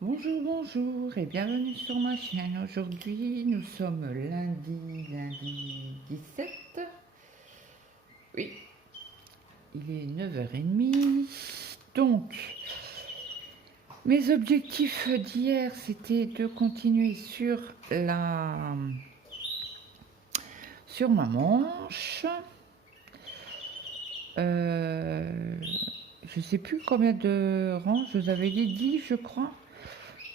Bonjour, bonjour et bienvenue sur ma chaîne. Aujourd'hui, nous sommes lundi 17. Oui, il est 9h30. Donc, mes objectifs d'hier, c'était de continuer sur ma manche. Je sais plus combien de rangs, je vous avais dit 10, je crois.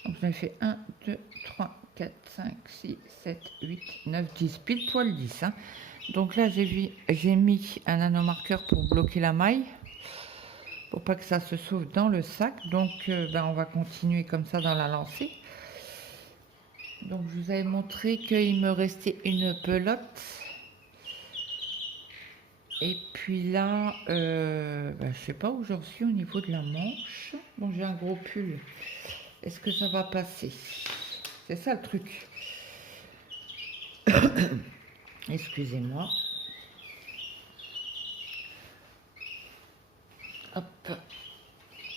Donc j'en ai fait 1, 2, 3, 4, 5, 6, 7, 8, 9, 10, pile poil 10. Hein. Donc là j'ai mis un nanomarqueur pour bloquer la maille, pour pas que ça se sauve dans le sac. Donc on va continuer comme ça dans la lancée. Donc je vous avais montré qu'il me restait une pelote. Et puis là, je sais pas où j'en suis au niveau de la manche. Bon, j'ai un gros pull. Est-ce que ça va passer? C'est ça le truc. Excusez-moi. Hop.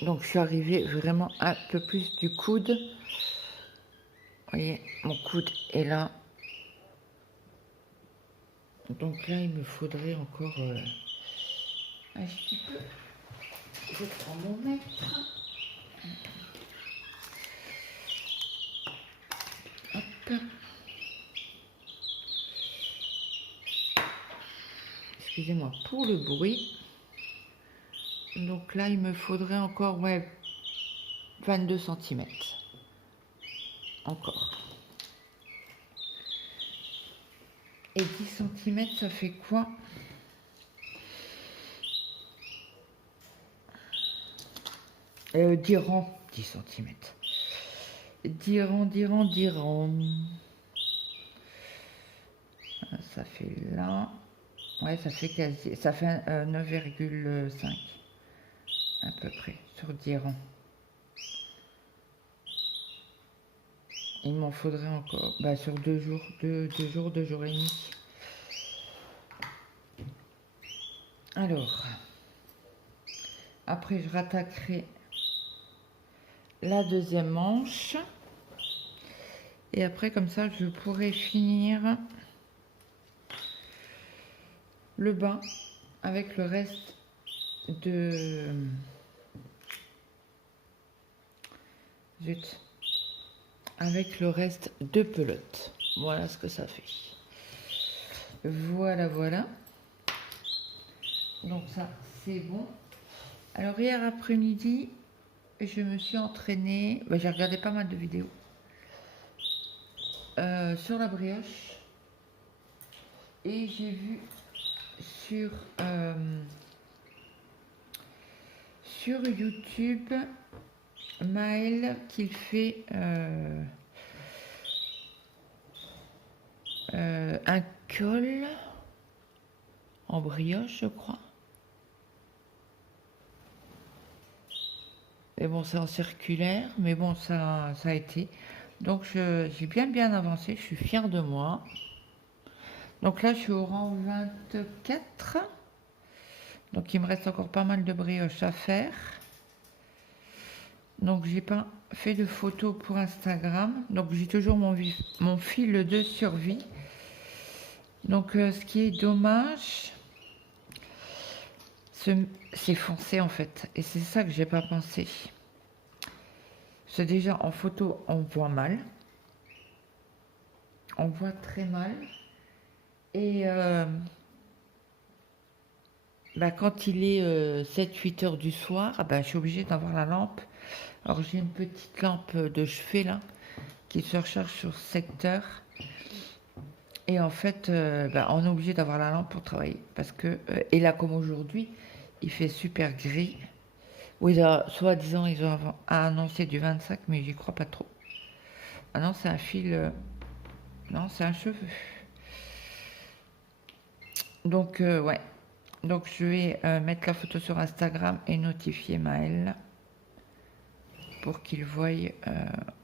Donc je suis arrivée vraiment un peu plus du coude. Vous voyez, mon coude est là. Donc là, il me faudrait encore un petit peu. Je prends mon mètre. Hop. Excusez-moi pour le bruit. Donc là, il me faudrait encore 22 cm. Encore. Et 10 cm, ça fait quoi? Diront 10 cm. Diront. Ça fait là. Ouais, ça fait quasi. Ça fait 9,5 à peu près sur 10 rangs. Il m'en faudrait encore sur 2 jours, 2 jours, 2 jours et demi. Alors, après je rattaquerai la deuxième manche. Et après, comme ça, je pourrai finir le bas avec le reste de... Zut. Avec le reste de pelote. Voilà ce que ça fait. Voilà, voilà. Donc ça, c'est bon. Alors hier après-midi, je me suis entraînée. J'ai regardé pas mal de vidéos sur la brioche. Et j'ai vu sur YouTube Maël qu'il fait un col en brioche, je crois. Mais bon, c'est en circulaire, mais bon, ça a été. Donc j'ai bien avancé, je suis fière de moi. Donc là, je suis au rang 24. Donc il me reste encore pas mal de brioches à faire. Donc j'ai pas fait de photos pour Instagram. Donc j'ai toujours mon fil de survie. Donc ce qui est dommage, c'est foncé en fait. Et c'est ça que j'ai pas pensé. C'est déjà en photo, on voit mal. On voit très mal. Et quand il est 7-8 heures du soir, je suis obligée d'avoir la lampe. Alors j'ai une petite lampe de chevet là, qui se recharge sur 7 heures. Et en fait, on est obligé d'avoir la lampe pour travailler. Parce que, et là comme aujourd'hui, il fait super gris. Oui, soi-disant, ils ont annoncé du 25, mais j'y crois pas trop. Ah non, c'est un fil. Non, c'est un cheveu. Donc, ouais. Donc, je vais mettre la photo sur Instagram et notifier Maël pour qu'il voie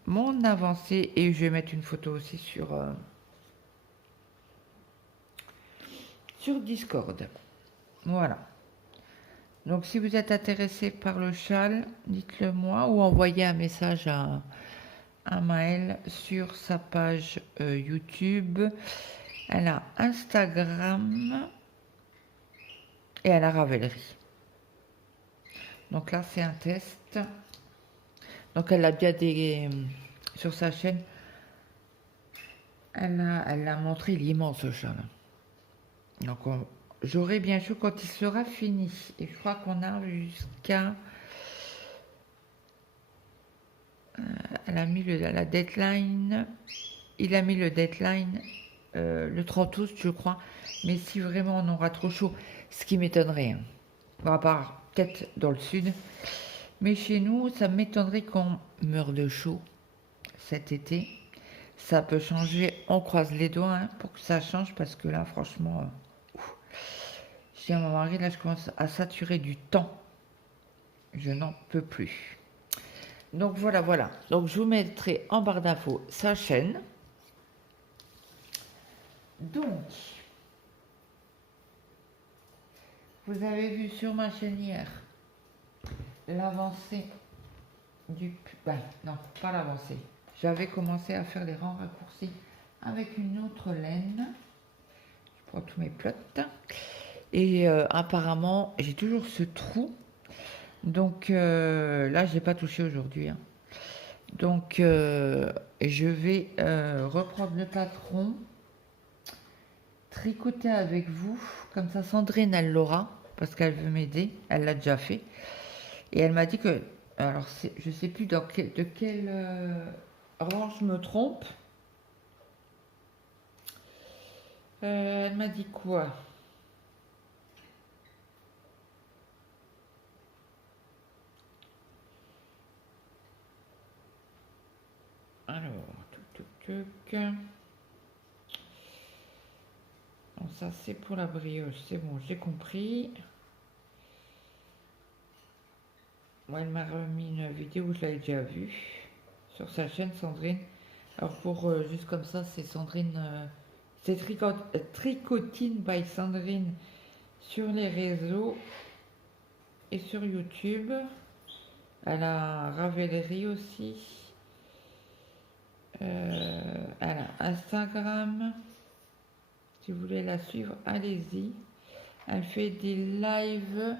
mon avancée. Et je vais mettre une photo aussi sur Discord. Voilà. Donc, si vous êtes intéressé par le châle, dites-le moi ou envoyez un message Amael sur sa page YouTube. Elle a Instagram et elle a Ravelry. Donc là, c'est un test. Donc elle a bien des... Sur sa chaîne, elle a montré l'immense chat là. Donc j'aurai bien chaud quand il sera fini. Et je crois qu'on a jusqu'à... elle a mis la deadline. Il a mis le deadline le 30 août, je crois. Mais si vraiment on aura trop chaud, ce qui m'étonnerait, hein. Bon, à part peut-être dans le sud. Mais chez nous, ça m'étonnerait qu'on meure de chaud cet été. Ça peut changer, on croise les doigts hein, pour que ça change parce que là, franchement, je dis à mon mari, là, je commence à saturer du temps. Je n'en peux plus. Donc voilà, voilà. Donc je vous mettrai en barre d'infos sa chaîne. Donc, vous avez vu sur ma chaîne hier l'avancée du... Ben, non, pas l'avancée. J'avais commencé à faire les rangs raccourcis avec une autre laine. Je prends tous mes plots. Et apparemment, j'ai toujours ce trou. Donc là, je n'ai pas touché aujourd'hui. Hein. Donc, je vais reprendre le patron, tricoter avec vous. Comme ça, Sandrine, elle l'aura, parce qu'elle veut m'aider. Elle l'a déjà fait. Et elle m'a dit que... Alors, je ne sais plus de quel rang je me trompe. Elle m'a dit quoi? Alors, Bon, ça c'est pour la brioche, c'est bon, j'ai compris. Moi, elle m'a remis une vidéo, je l'avais déjà vue sur sa chaîne Sandrine. Alors pour juste comme ça, c'est Sandrine, c'est Tricotine by Sandrine sur les réseaux et sur YouTube. Elle a Ravelry aussi. Elle a Instagram. Si vous voulez la suivre, allez-y. Elle fait des lives.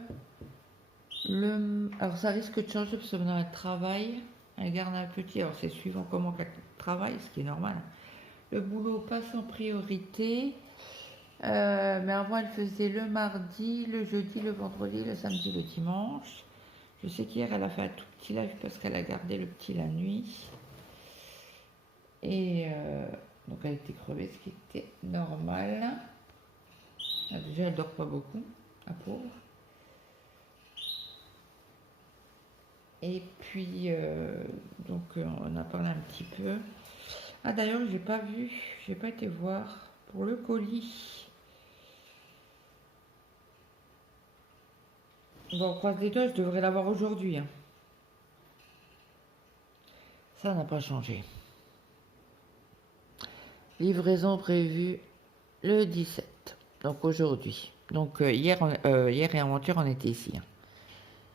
Alors ça risque de changer parce que dans elle travaille. Elle garde un petit. Alors c'est suivant comment elle travaille, ce qui est normal. Le boulot passe en priorité. Mais avant elle faisait le mardi, le jeudi, le vendredi, le samedi, le dimanche. Je sais qu'hier elle a fait un tout petit live parce qu'elle a gardé le petit la nuit. Et donc elle était crevée, ce qui était normal. Déjà elle dort pas beaucoup, la pauvre. Et puis donc on a parlé un petit peu. Ah d'ailleurs j'ai pas vu, j'ai pas été voir pour le colis. Bon, on croise les doigts, je devrais l'avoir aujourd'hui. Hein. Ça n'a pas changé. Livraison prévue le 17, donc aujourd'hui. Donc hier et avant-hier on était ici. Hein.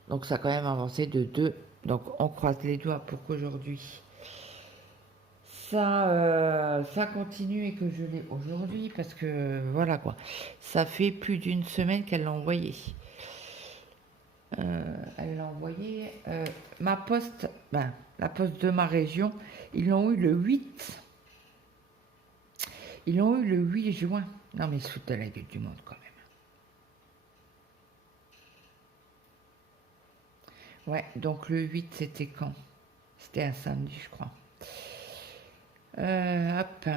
Donc ça a quand même avancé de 2. Donc on croise les doigts pour qu'aujourd'hui ça continue et que je l'ai aujourd'hui parce que voilà quoi. Ça fait plus d'une semaine qu'elle l'a envoyé. Elle l'a envoyé. Ma poste, ben, la poste de ma région, ils l'ont eu le 8. Ils l'ont eu le 8 juin. Non mais ils se foutent de la gueule du monde quand même. Ouais, donc le 8 c'était quand? C'était un samedi je crois. Hop.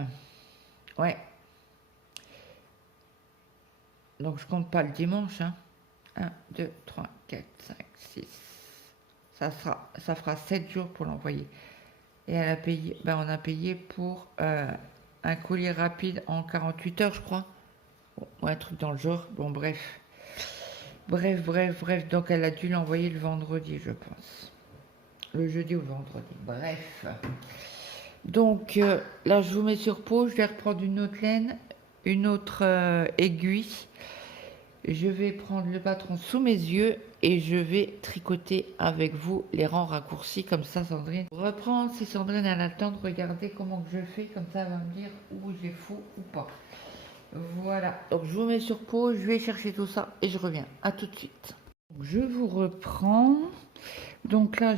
Ouais. Donc je compte pas le dimanche. Hein. 1, 2, 3, 4, 5, 6. Ça fera 7 jours pour l'envoyer. Et elle a payé, ben on a payé pour un colis rapide en 48 heures, je crois. Bon, ou un truc dans le genre. Bon, bref. Bref. Donc elle a dû l'envoyer le vendredi, je pense. Le jeudi ou le vendredi. Bref. Donc là, je vous mets sur pause. Je vais reprendre une autre laine, une autre aiguille. Je vais prendre le patron sous mes yeux et je vais tricoter avec vous les rangs raccourcis, comme ça Sandrine reprend. Si Sandrine a le temps de regarder comment que je fais, comme ça elle va me dire où j'ai faux ou pas. Voilà, donc je vous mets sur pause, je vais chercher tout ça et je reviens. À tout de suite. Je vous reprends. Donc là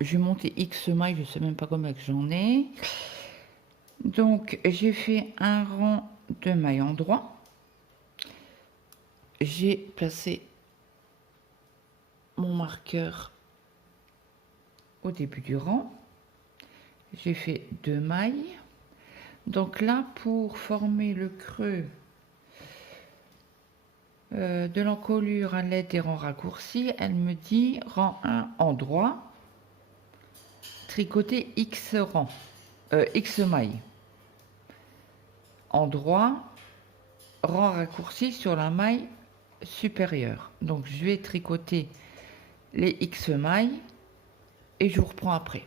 j'ai monté X mailles, je sais même pas combien que j'en ai. Donc j'ai fait un rang de mailles en droit. J'ai placé mon marqueur au début du rang. J'ai fait 2 mailles. Donc là, pour former le creux de l'encolure à l'aide des rangs raccourcis, elle me dit rang 1 en droit, tricoter X rang, X mailles. En droit, rang raccourci sur la maille supérieure. Donc je vais tricoter les X mailles et je vous reprends après.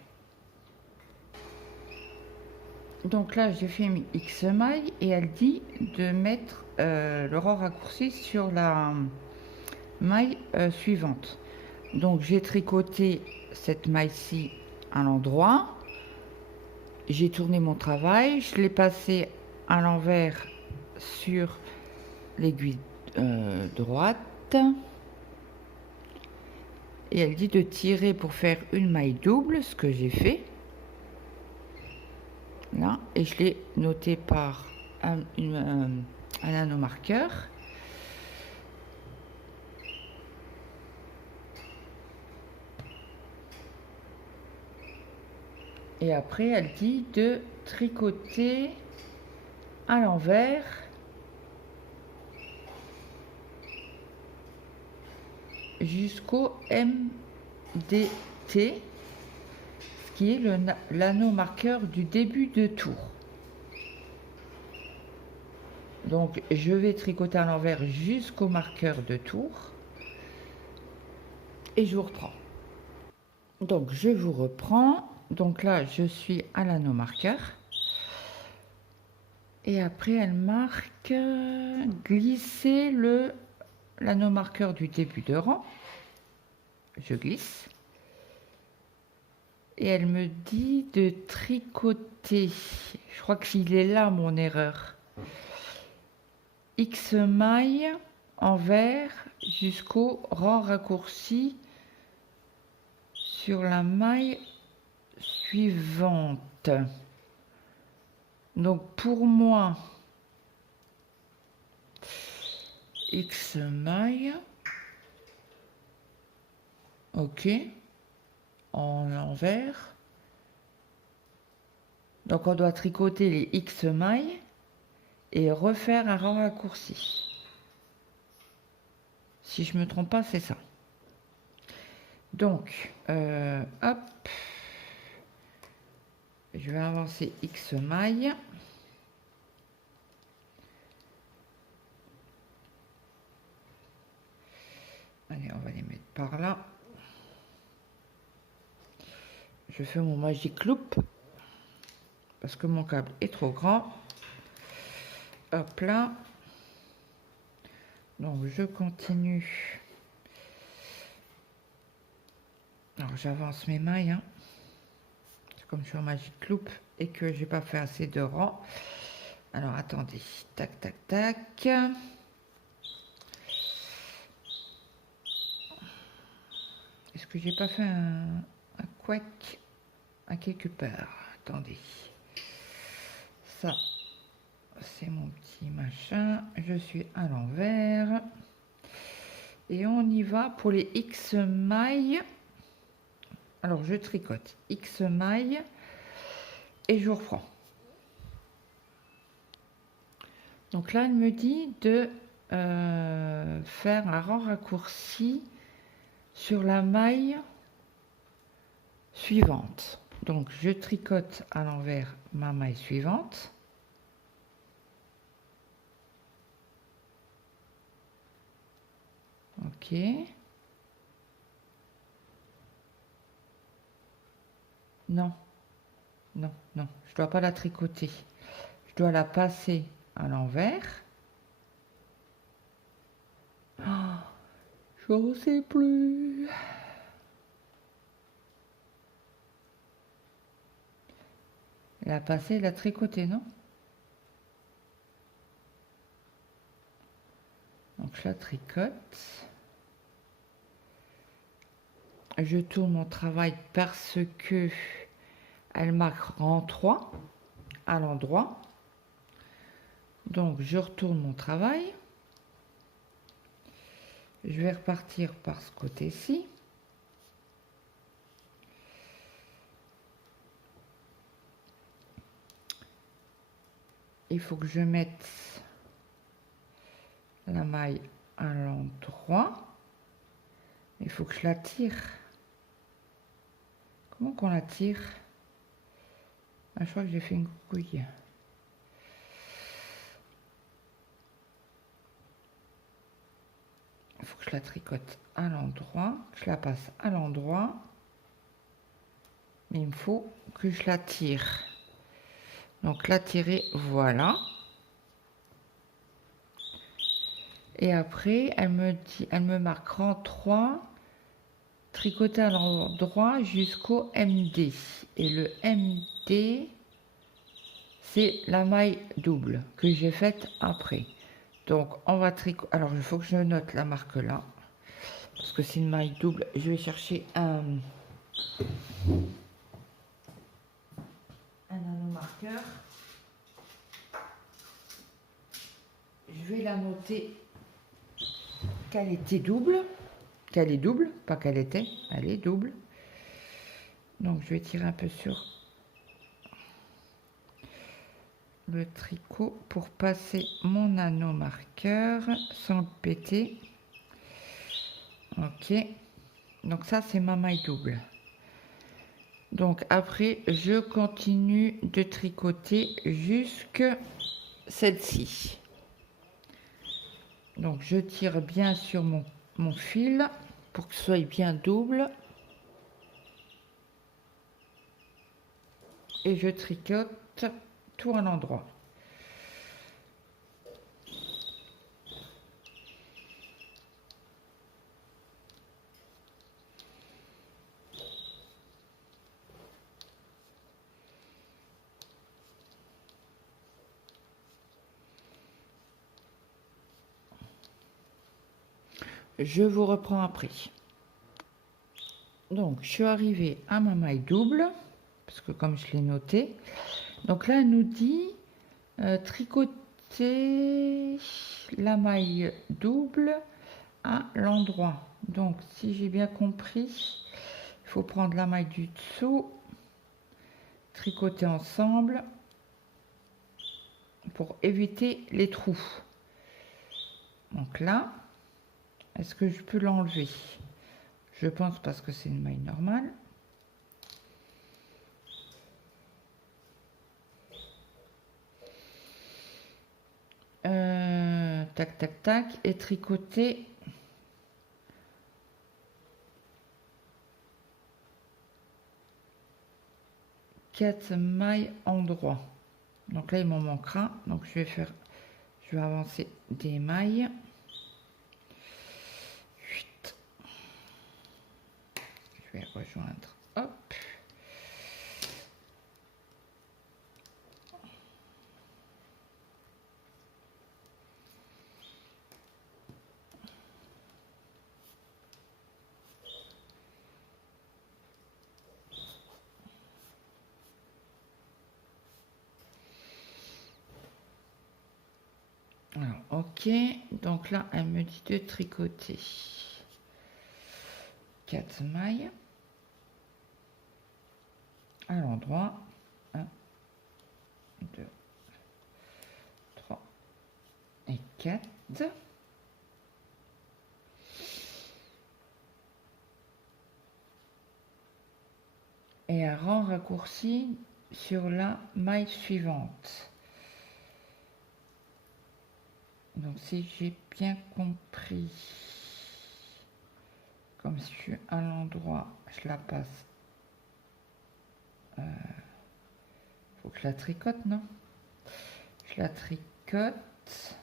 Donc là j'ai fait mes X mailles et elle dit de mettre le rang raccourci sur la maille suivante. Donc j'ai tricoté cette maille-ci à l'endroit, j'ai tourné mon travail, je l'ai passé à l'envers sur l'aiguille droite et elle dit de tirer pour faire une maille double, ce que j'ai fait là, et je l'ai noté par un nanomarqueur. Et après elle dit de tricoter à l'envers jusqu'au MDT, ce qui est l'anneau marqueur du début de tour. Donc je vais tricoter à l'envers jusqu'au marqueur de tour et je vous reprends. Donc je vous reprends. Donc là je suis à l'anneau marqueur et après elle marque glisser l'anneau marqueur du début de rang. Je glisse et elle me dit de tricoter, je crois que s'il est là mon erreur, X mailles envers jusqu'au rang raccourci sur la maille suivante. Donc pour moi, X mailles, ok, en envers. Donc on doit tricoter les X mailles et refaire un rang raccourci. Si je me trompe pas, c'est ça. Donc, hop, je vais avancer X mailles. Allez, on va les mettre par là. Je fais mon magic loop parce que mon câble est trop grand. Hop là. Donc je continue. Alors j'avance mes mailles. Hein. Comme je suis en magic loop et que j'ai pas fait assez de rangs. Alors attendez. Tac, tac, tac. Est-ce que j'ai pas fait un couac à quelque part? Attendez. Ça, c'est mon petit machin. Je suis à l'envers. Et on y va pour les X mailles. Alors je tricote X mailles et je reprends. Donc là, elle me dit de faire un rang raccourci sur la maille suivante. Donc je tricote à l'envers ma maille suivante. Ok. Non, non, non, je dois pas la tricoter. Je dois la passer à l'envers. Oh, je Je ne sais plus. La passer, la tricoter, non? Donc je la tricote. Je tourne mon travail parce que elle marque rang 3 à l'endroit. Donc je retourne mon travail. Je vais repartir par ce côté-ci. Il faut que je mette la maille à l'endroit. Il faut que je la tire. Comment qu'on la tire? Ah, je crois que j'ai fait une couille. Il faut que je la tricote à l'endroit. Je la passe à l'endroit. Mais il me faut que je la tire. Donc la tirer, voilà. Et après, elle me marque rang 3, tricoter à l'endroit jusqu'au MD. Et le MD, c'est la maille double que j'ai faite après. Donc on va tricoter. Alors il faut que je note la marque là. Parce que c'est une maille double. Je vais chercher un nanomarqueur. Je vais la noter qu'elle était double. Qu'elle est double, pas qu'elle était, elle est double. Donc je vais tirer un peu sur le tricot pour passer mon nanomarqueur sans le péter. Ok, donc ça c'est ma maille double. Donc après je continue de tricoter jusque celle-ci. Donc je tire bien sur mon fil pour que ce soit bien double. Et je tricote tout à l'endroit. Je vous reprends après. Donc, je suis arrivée à ma maille double, parce que comme je l'ai noté, donc là, elle nous dit tricoter la maille double à l'endroit. Donc, si j'ai bien compris, il faut prendre la maille du dessous, tricoter ensemble pour éviter les trous. Donc là, est-ce que je peux l'enlever? Je pense parce que c'est une maille normale. Tac, tac, tac. Et tricoter. Quatre mailles en droit. Donc là, il m'en manquera. Donc je vais avancer des mailles. 8. Je vais rejoindre. Hop. Alors, ok. Donc là, elle me dit de tricoter 4 mailles à l'endroit. 1, 2, 3 et 4. Et un rang raccourci sur la maille suivante. Donc si j'ai bien compris, comme si je suis à l'endroit, je la passe. Faut que je la tricote, non? Je la tricote.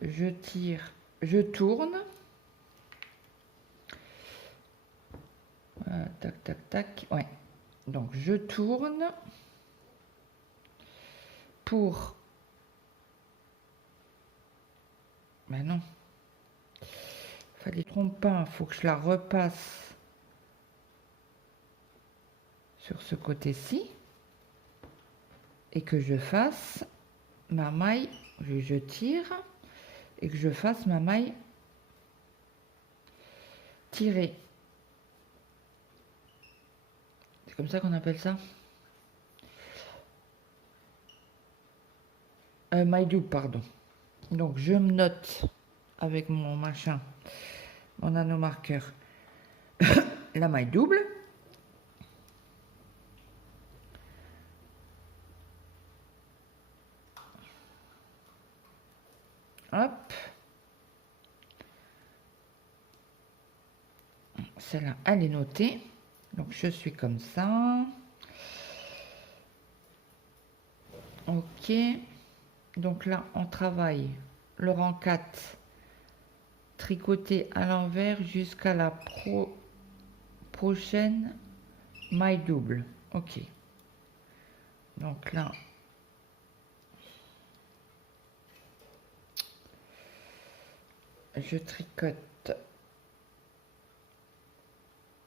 Je tire, je tourne. tac, tac, tac. Ouais. Donc, je tourne pour... Mais non. Fallait trompe pas. Il faut que je la repasse sur ce côté-ci. Et que je fasse ma maille. Je tire. Et que je fasse ma maille tirée. C'est comme ça qu'on appelle ça? Maille double, pardon. Donc, je me note avec mon machin, mon nanomarqueur, la maille double. Hop. Celle-là, elle est notée. Donc, je suis comme ça. Ok. Donc là, on travaille le rang 4, tricoté à l'envers jusqu'à la prochaine maille double. Ok. Donc là, je tricote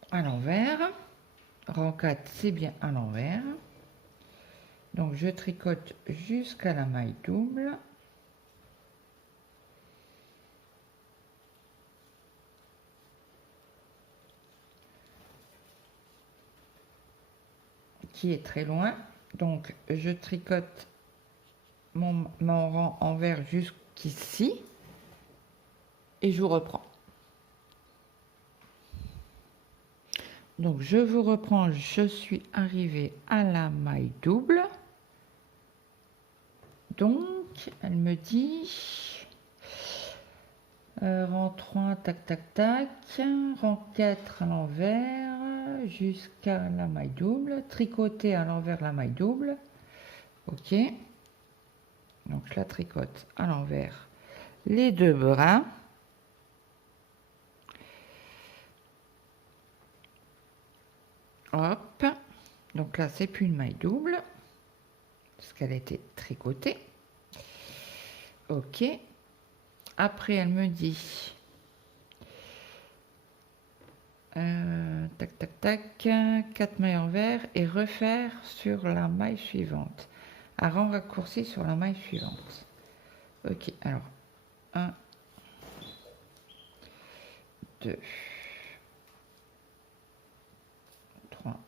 à l'envers. Rang 4, c'est bien à l'envers. Donc je tricote jusqu'à la maille double. Qui est très loin. Donc je tricote mon rang envers jusqu'ici. Et je vous reprends. Donc je vous reprends, je suis arrivée à la maille double. Donc elle me dit rang 3, tac tac tac, rang 4 à l'envers jusqu'à la maille double, tricoter à l'envers la maille double. Ok, donc je la tricote à l'envers les deux brins. Hop, donc là c'est plus une maille double parce qu'elle était tricotée. Ok, après elle me dit tac tac tac, 4 mailles envers et refaire sur la maille suivante, un rang raccourci sur la maille suivante. Ok, alors 1 2 3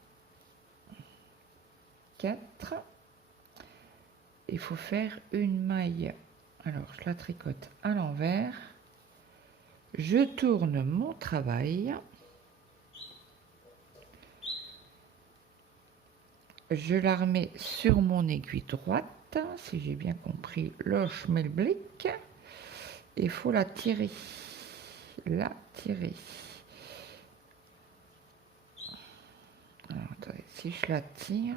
4. Il faut faire une maille. Alors, je la tricote à l'envers. Je tourne mon travail. Je la remets sur mon aiguille droite. Si j'ai bien compris le schmelblick. Il faut la tirer. La tirer. Alors, attendez, si je la tire...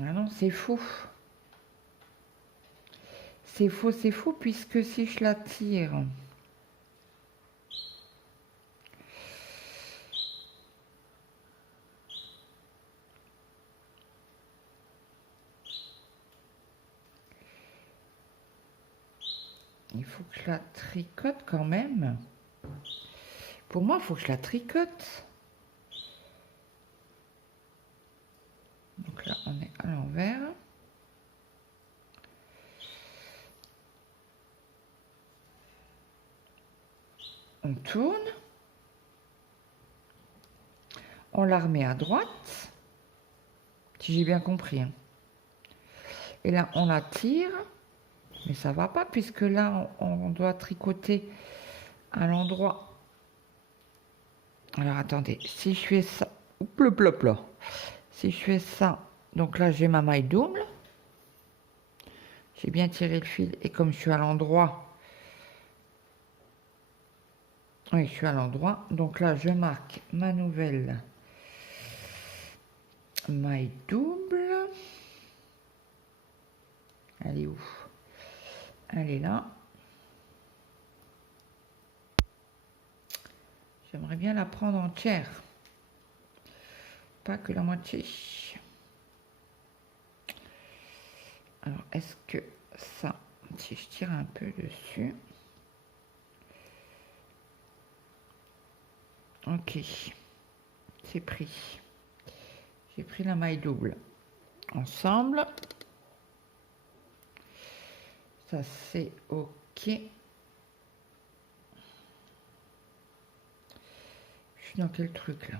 Ah non, c'est faux. C'est faux, puisque si je la tire... Il faut que je la tricote quand même. Pour moi, il faut que je la tricote. Donc là, on est à l'envers. On tourne. On la remet à droite. Si j'ai bien compris. Hein. Et là, on la tire. Mais ça va pas, puisque là, on doit tricoter à l'endroit. Alors, attendez. Si je fais ça... Plop, plop, plop. Si je fais ça... Donc là, j'ai ma maille double. J'ai bien tiré le fil. Et comme je suis à l'endroit... Oui, je suis à l'endroit. Donc là, je marque ma nouvelle maille double. Elle est où? Elle est là. J'aimerais bien la prendre entière. Pas que la moitié. Alors, est-ce que ça, si je tire un peu dessus. Ok, c'est pris. J'ai pris la maille double. Ensemble. Ça, c'est ok. Je suis dans quel truc, là?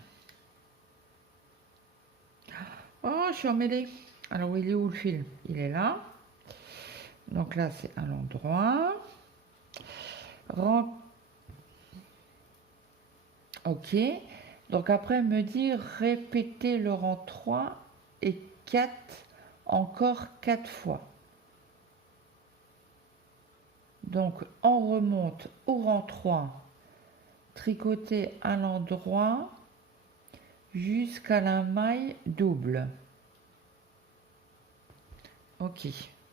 Oh, je suis emmêlée. Alors, il est où le fil? Il est là. Donc là, c'est à l'endroit. Ok. Donc après, elle me dit répéter le rang 3 et 4 encore 4 fois. Donc, on remonte au rang 3, tricoter à l'endroit jusqu'à la maille double. Ok,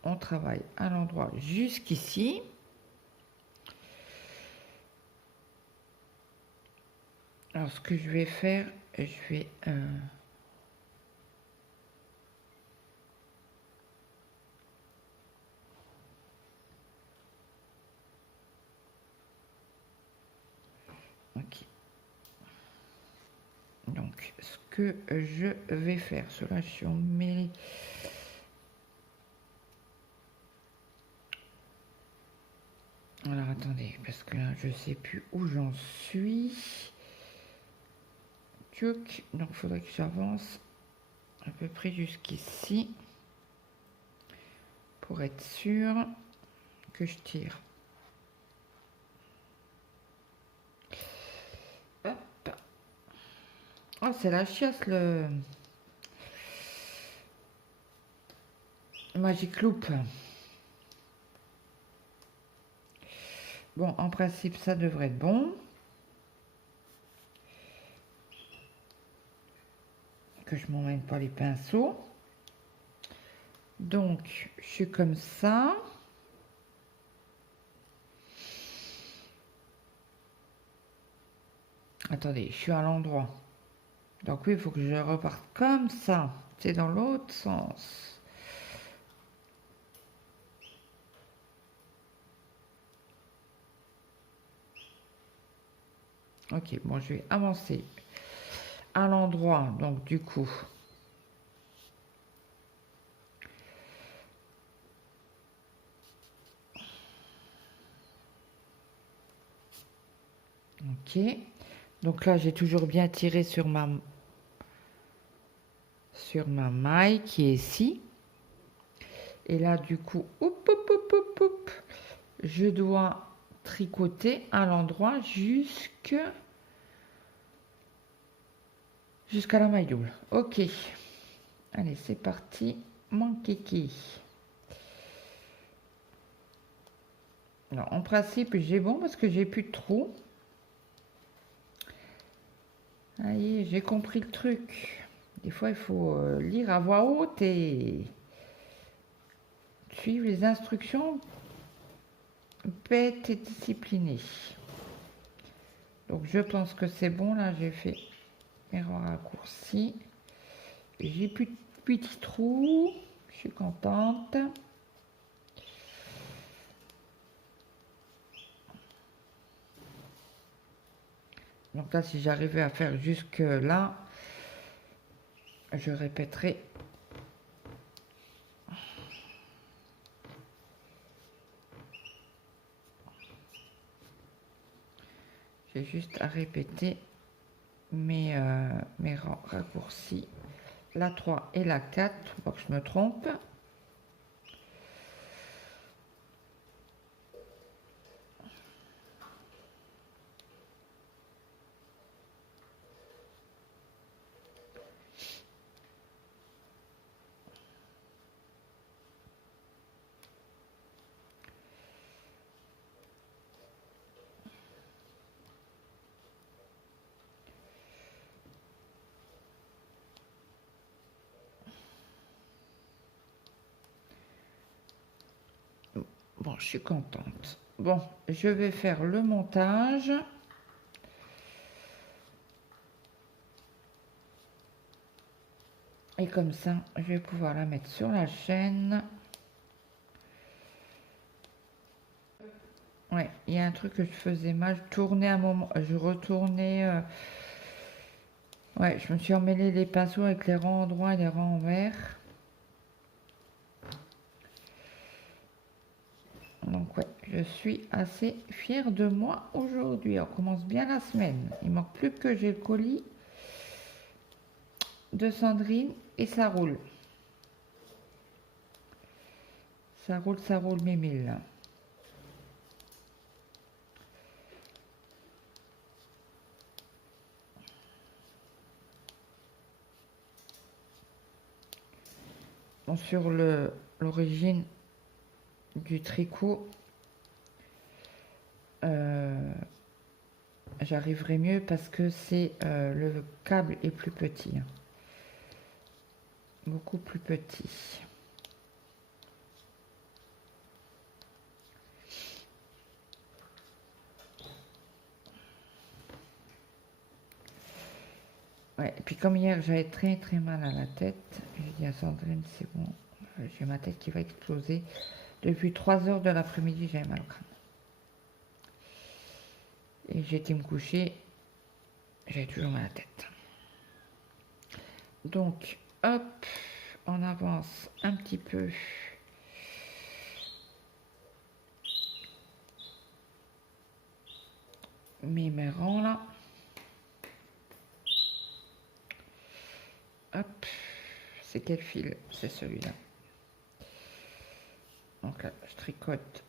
on travaille à l'endroit jusqu'ici. Alors, ce que je vais faire, je vais... Ok. Donc, ce que je vais faire, cela, je suis emmêlée. Alors, attendez, parce que là, je sais plus où j'en suis. Tchouk. Donc, il faudrait que j'avance à peu près jusqu'ici pour être sûr que je tire. Hop. Oh, c'est la chiasse, le Magic Loop. Bon, en principe, ça devrait être bon. Que je m'emmène pas les pinceaux. Donc, je suis comme ça. Attendez, je suis à l'endroit. Donc oui, il faut que je reparte comme ça. C'est dans l'autre sens. Ok, bon, je vais avancer à l'endroit. Donc du coup, ok. Donc là, j'ai toujours bien tiré sur ma maille qui est ici. Et là, du coup, je dois tricoter à l'endroit jusqu'à la maille double. Ok. Allez, c'est parti, mon kiki. Alors, en principe, j'ai bon parce que j'ai plus de trous. Allez, j'ai compris le truc. Des fois, il faut lire à voix haute et suivre les instructions bêtes et disciplinées. Donc, je pense que c'est bon. Là, j'ai fait erreur raccourci. J'ai plus de petits trous. Je suis contente. Donc là, si j'arrivais à faire jusque là, je répéterai. J'ai juste à répéter mes raccourcis, la 3 et la 4, pour que je me trompe. Bon, je suis contente. Bon, je vais faire le montage. Et comme ça, je vais pouvoir la mettre sur la chaîne. Ouais, il y a un truc que je faisais mal. Je tournais un moment, je retournais. Ouais, je me suis emmêlé les pinceaux avec les rangs droits et les rangs envers. Donc ouais, je suis assez fière de moi aujourd'hui. On commence bien la semaine. Il manque plus que j'ai le colis de Sandrine et ça roule. Ça roule mes mille. Bon, sur l'origine du tricot, j'arriverai mieux parce que c'est le câble est plus petit, hein. Beaucoup plus petit. Ouais, et puis comme hier j'avais très très mal à la tête, j'ai dit à Sandrine c'est bon, j'ai ma tête qui va exploser. Depuis 3 heures de l'après-midi j'avais mal au crâne. Et j'ai été me coucher, j'avais toujours mal à la tête. Donc hop, on avance un petit peu. Mes rangs là. Hop, c'est quel fil? C'est celui-là. Donc là, je tricote.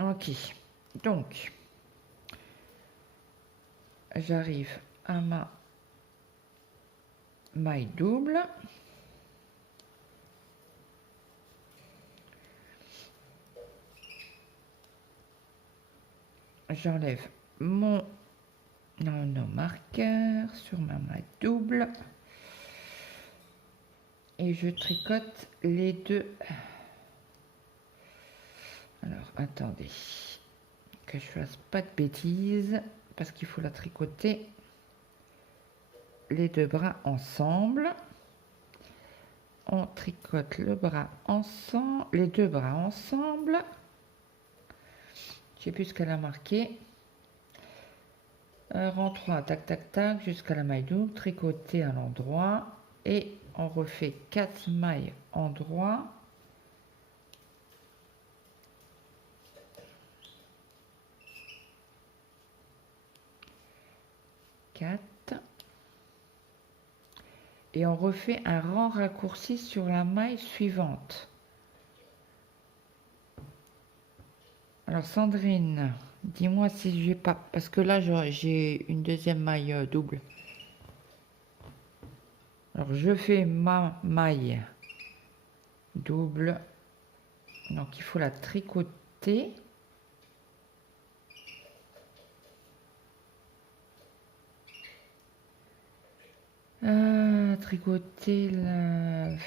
Ok, donc j'arrive à ma maille double. J'enlève mon marqueur sur ma maille double et je tricote les deux. Alors attendez que je fasse pas de bêtises parce qu'il faut la tricoter les deux bras ensemble. On tricote le bras ensemble, les deux bras ensemble. Je sais plus ce qu'elle a marqué. Rang 3, tac tac tac, jusqu'à la maille double, tricoter à l'endroit et on refait 4 mailles endroit. Et on refait un rang raccourci sur la maille suivante. Alors Sandrine, dis-moi si je vais pas, parce que là j'ai une deuxième maille double. Alors je fais ma maille double, donc il faut la tricoter. Tricoter,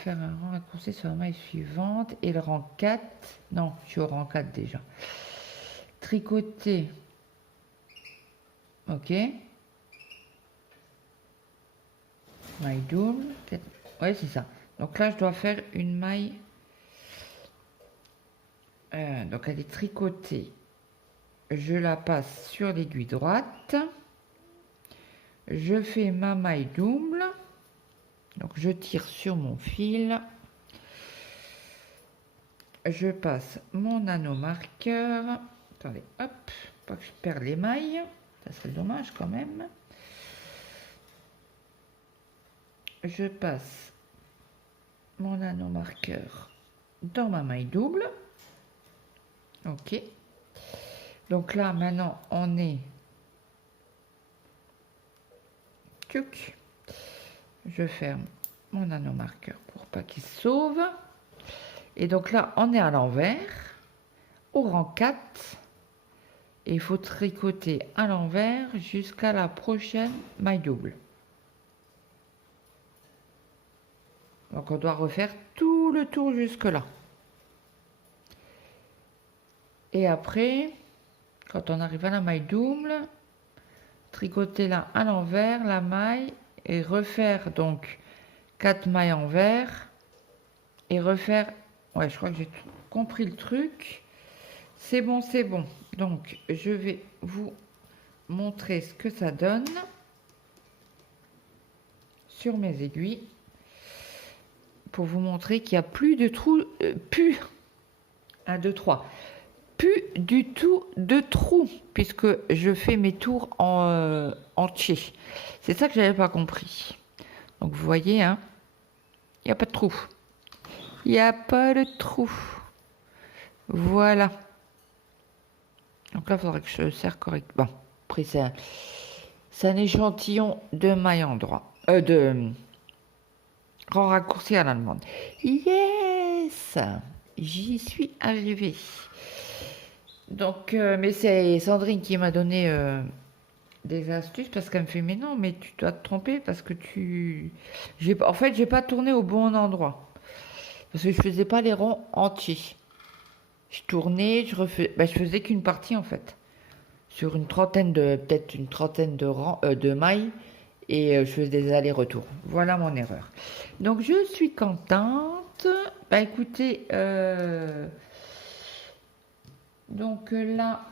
faire un rang raccourci sur la maille suivante et le rang 4. Non, je suis au rang 4 déjà. Tricoter. Ok. Maille double. Ouais, c'est ça. Donc là, je dois faire une maille. Donc elle est tricotée. Je la passe sur l'aiguille droite. Je fais ma maille double. Donc je tire sur mon fil. Je passe mon anneau marqueur. Attendez, hop, pas que je perds les mailles. Ça serait dommage quand même. Je passe mon anneau marqueur dans ma maille double. Ok. Donc là, maintenant, on est... Tchuc. Je ferme mon anneau marqueur pour pas qu'il se sauve. Et donc là, on est à l'envers, au rang 4. Et il faut tricoter à l'envers jusqu'à la prochaine maille double. Donc on doit refaire tout le tour jusque là. Et après, quand on arrive à la maille double, tricoter là à l'envers la maille et refaire donc 4 mailles envers et refaire. Ouais, je crois que j'ai compris le truc. C'est bon, c'est bon. Donc, je vais vous montrer ce que ça donne sur mes aiguilles pour vous montrer qu'il n'y a plus de trous, plus 1, 2, 3, plus du tout de trous puisque je fais mes tours en entier. C'est ça que j'avais pas compris. Donc vous voyez, hein, il n'y a pas de trou. Il n'y a pas de trou. Voilà. Donc là, il faudrait que je serre correctement. Bon, après, c'est un échantillon de maille en droit. De rang raccourci à l'allemande. Yes! J'y suis arrivée. Donc, mais c'est Sandrine qui m'a donné des astuces parce qu'elle me fait mais non, mais tu dois te tromper parce que en fait, j'ai pas tourné au bon endroit parce que je faisais pas les ronds entiers. Je tournais, je faisais qu'une partie en fait sur peut-être une trentaine de rangs, de mailles et je faisais des allers-retours. Voilà mon erreur. Donc je suis contente. Bah écoutez, donc là,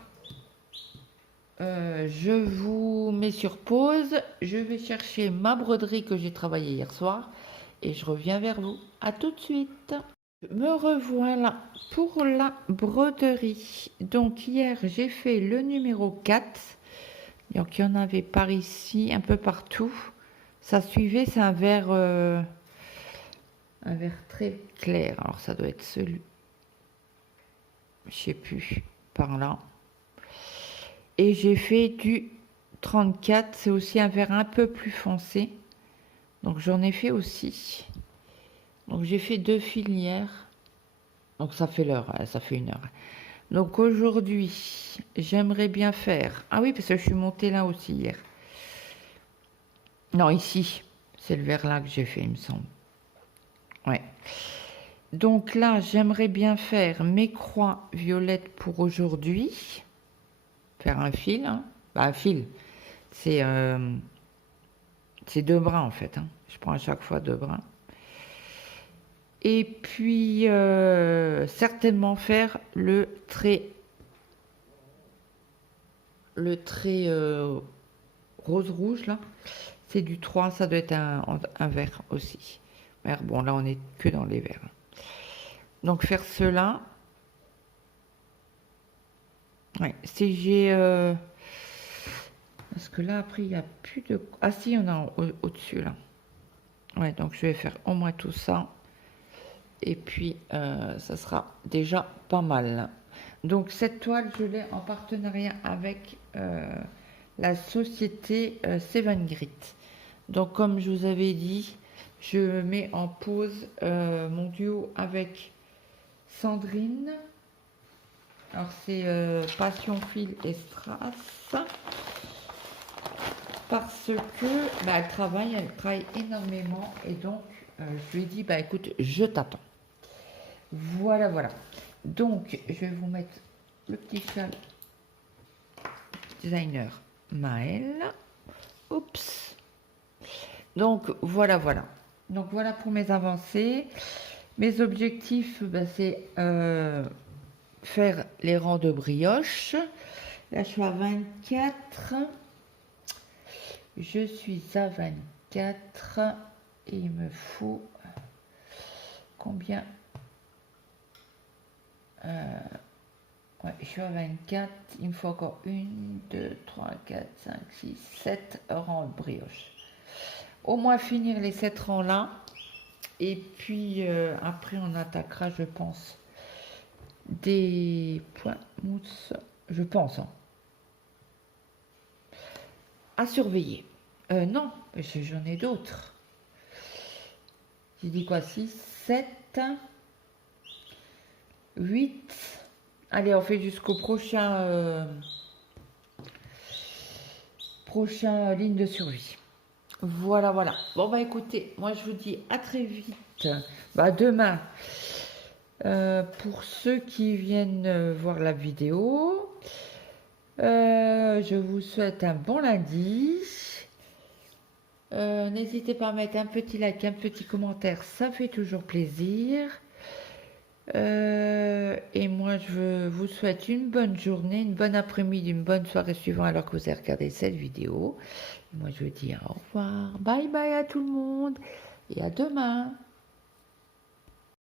je vous mets sur pause. Je vais chercher ma broderie que j'ai travaillée hier soir et je reviens vers vous. À tout de suite. Me revoilà pour la broderie. Donc hier, j'ai fait le numéro 4. Donc il y en avait par ici, un peu partout. Ça suivait, c'est un vert très clair. Alors ça doit être celui, je sais plus, par là. Et j'ai fait du 34, c'est aussi un vert un peu plus foncé. Donc j'en ai fait aussi. Donc j'ai fait 2 filières. Donc ça fait l'heure, ça fait 1 heure. Donc aujourd'hui, j'aimerais bien faire. Ah oui, parce que je suis montée là aussi hier. Non, ici, c'est le vert là que j'ai fait, il me semble. Ouais. Donc là, j'aimerais bien faire mes croix violettes pour aujourd'hui. Faire un fil, hein. Bah, un fil, c'est 2 brins en fait, hein. Je prends à chaque fois 2 brins. Et puis, certainement faire le trait rose-rouge, là. C'est du 3, ça doit être un vert aussi. Mais bon, là, on est que dans les verts. Donc, faire cela. Ouais, si j'ai... parce que là, après, il n'y a plus de... Ah si, il y en a au-dessus, là. Ouais, donc je vais faire au moins tout ça. Et puis, ça sera déjà pas mal. Donc, cette toile, je l'ai en partenariat avec la société Seven Grit. Donc, comme je vous avais dit, je mets en pause mon duo avec Sandrine. Alors, c'est Passion Fil et Strass. Parce que bah, elle travaille énormément. Et donc, je lui ai dit, bah écoute, je t'attends. Voilà, voilà. Donc, je vais vous mettre le petit châle designer Maëlle. Oups. Donc, voilà, voilà. Donc, voilà pour mes avancées. Mes objectifs, ben, c'est faire les rangs de brioche. Là, je suis à 24. Je suis à 24. Et il me faut combien? Ouais, je suis à 24. Il me faut encore 1, 2, 3, 4, 5, 6, 7 rangs de brioche. Au moins finir les 7 rangs là. Et puis après, on attaquera, je pense, des points mousse. Je pense. Hein. À surveiller. Non, j'en ai d'autres. J'ai dit quoi? 6, 7, 8. Allez, on fait jusqu'au prochain ligne de survie. Voilà, voilà. Bon, bah écoutez, moi je vous dis à très vite. Bah demain, Pour ceux qui viennent voir la vidéo, je vous souhaite un bon lundi. N'hésitez pas à mettre un petit like, un petit commentaire, ça fait toujours plaisir. Et moi, je vous souhaite une bonne journée, une bonne après-midi, une bonne soirée suivant alors que vous avez regardé cette vidéo. Et moi, je vous dis au revoir, bye bye à tout le monde et à demain.